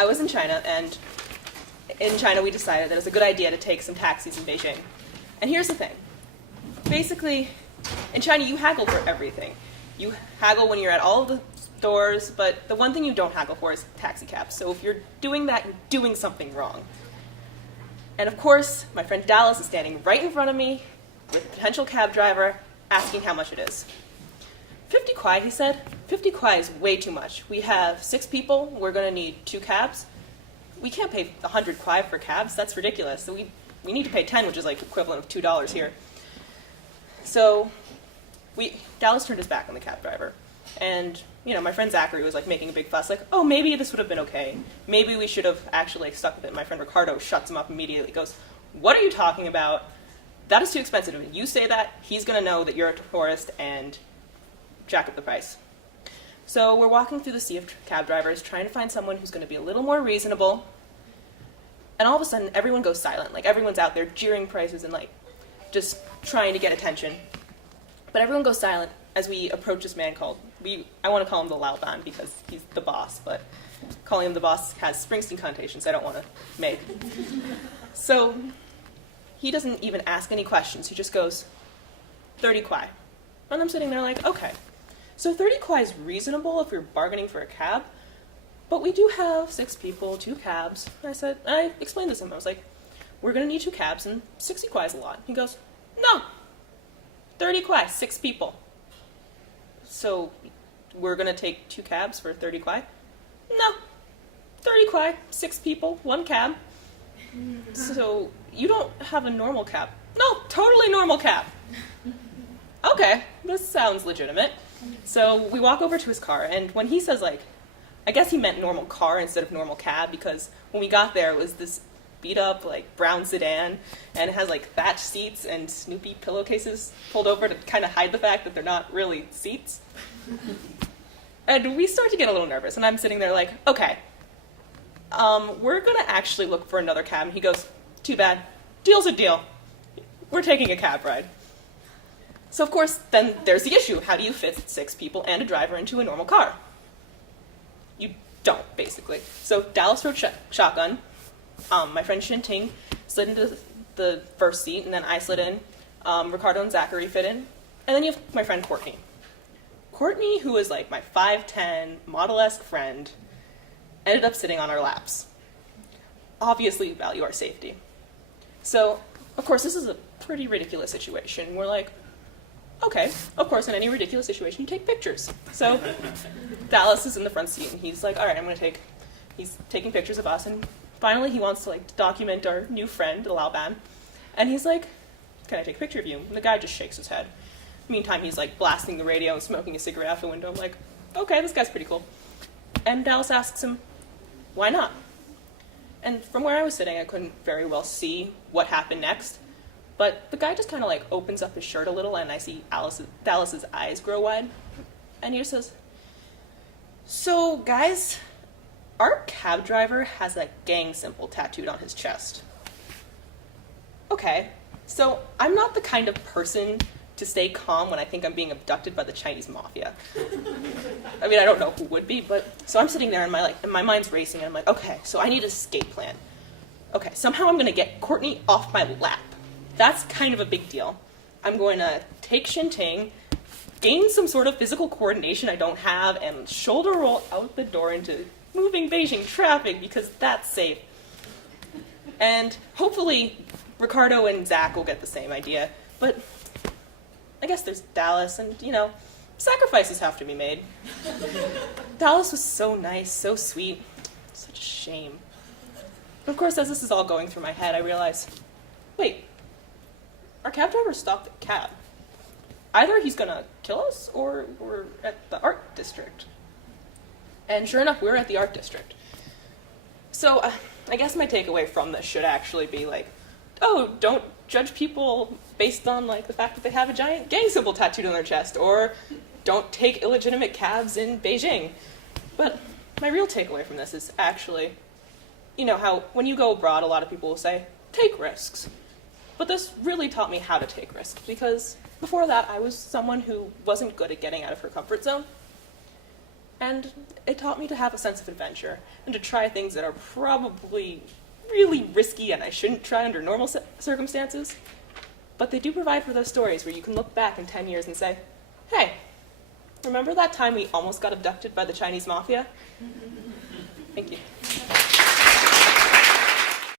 I was in China, and in China we decided that it was a good idea to take some taxis in Beijing. And here's the thing. Basically, in China you haggle for everything. You haggle when you're at all of the stores, but the one thing you don't haggle for is taxi cabs. So if you're doing that, you're doing something wrong. And of course, my friend Dallas is standing right in front of me with a potential cab driver asking how much it is. 50 kwai, he said. 50 kwai is way too much. We have 6 people. We're going to need 2 cabs. We can't pay 100 kwai for cabs. That's ridiculous. So we need to pay 10, which is like equivalent of $2 here. So Dallas turned his back on the cab driver. And, my friend Zachary was like making a big fuss, like, oh, maybe this would have been okay. Maybe we should have actually like, stuck with it. My friend Ricardo shuts him up immediately. He goes, what are you talking about? That is too expensive. If you say that, he's going to know that you're a tourist and jack up the price. So we're walking through the sea of cab drivers, trying to find someone who's going to be a little more reasonable. And all of a sudden, everyone goes silent. Like, everyone's out there jeering prices and, like, just trying to get attention. But everyone goes silent as we approach this man called, I want to call him the Lao Ban because he's the boss, but calling him the boss has Springsteen connotations I don't want to make. So he doesn't even ask any questions. He just goes, 30 kwai. And I'm sitting there like, okay, so 30 kwai is reasonable if you're bargaining for a cab, but we do have 6 people, 2 cabs. And I explained this to him. I was like, we're going to need 2 cabs, and 60 kwai is a lot. He goes, no, 30 kwai, 6 people. So we're going to take 2 cabs for 30 kwai? No, 30 kwai, 6 people, 1 cab. So you don't have a normal cab? No, totally normal cab. Okay, this sounds legitimate. So we walk over to his car, and when he says, like, I guess he meant normal car instead of normal cab, because when we got there, it was this beat-up, like, brown sedan, and it has, like, thatched seats and Snoopy pillowcases pulled over to kind of hide the fact that they're not really seats. And we start to get a little nervous, and I'm sitting there like, okay, we're going to actually look for another cab. And he goes, too bad. Deal's a deal. We're taking a cab ride. So, of course, then there's the issue. How do you fit 6 people and a driver into a normal car? You don't, basically. So Dallas rode shotgun. My friend Shinting slid into the first seat, and then I slid in. Ricardo and Zachary fit in. And then you have my friend Courtney. Courtney, who is like my 5'10", model-esque friend, ended up sitting on our laps. Obviously, we value our safety. So, of course, this is a pretty ridiculous situation. We're like, okay, of course, in any ridiculous situation, you take pictures. So Dallas is in the front seat, and he's like, all right, he's taking pictures of us, and finally he wants to, like, document our new friend, the Lao Ban, and he's like, can I take a picture of you? And the guy just shakes his head. Meantime, he's, like, blasting the radio and smoking a cigarette out the window. I'm like, okay, this guy's pretty cool. And Dallas asks him, why not? And from where I was sitting, I couldn't very well see what happened next. But the guy just kind of like opens up his shirt a little, and I see Dallas's eyes grow wide. And he just says, so guys, our cab driver has a gang symbol tattooed on his chest. Okay, so I'm not the kind of person to stay calm when I think I'm being abducted by the Chinese mafia. I mean, I don't know who would be, but so I'm sitting there and my mind's racing, and I'm like, okay, so I need an escape plan. Okay, somehow I'm gonna get Courtney off my lap. That's kind of a big deal. I'm going to take Shinting, gain some sort of physical coordination I don't have, and shoulder roll out the door into moving Beijing traffic because that's safe. And hopefully Ricardo and Zach will get the same idea. But I guess there's Dallas, and, sacrifices have to be made. Dallas was so nice, so sweet. Such a shame. Of course, as this is all going through my head, I realize, wait, our cab driver stopped the cab. Either he's gonna kill us, or we're at the art district. And sure enough, we're at the art district. So I guess my takeaway from this should actually be like, oh, don't judge people based on like the fact that they have a giant gang symbol tattooed on their chest, or don't take illegitimate cabs in Beijing. But my real takeaway from this is actually, how when you go abroad, a lot of people will say, take risks. But this really taught me how to take risks, because before that, I was someone who wasn't good at getting out of her comfort zone. And it taught me to have a sense of adventure and to try things that are probably really risky and I shouldn't try under normal circumstances. But they do provide for those stories where you can look back in 10 years and say, hey, remember that time we almost got abducted by the Chinese mafia? Thank you.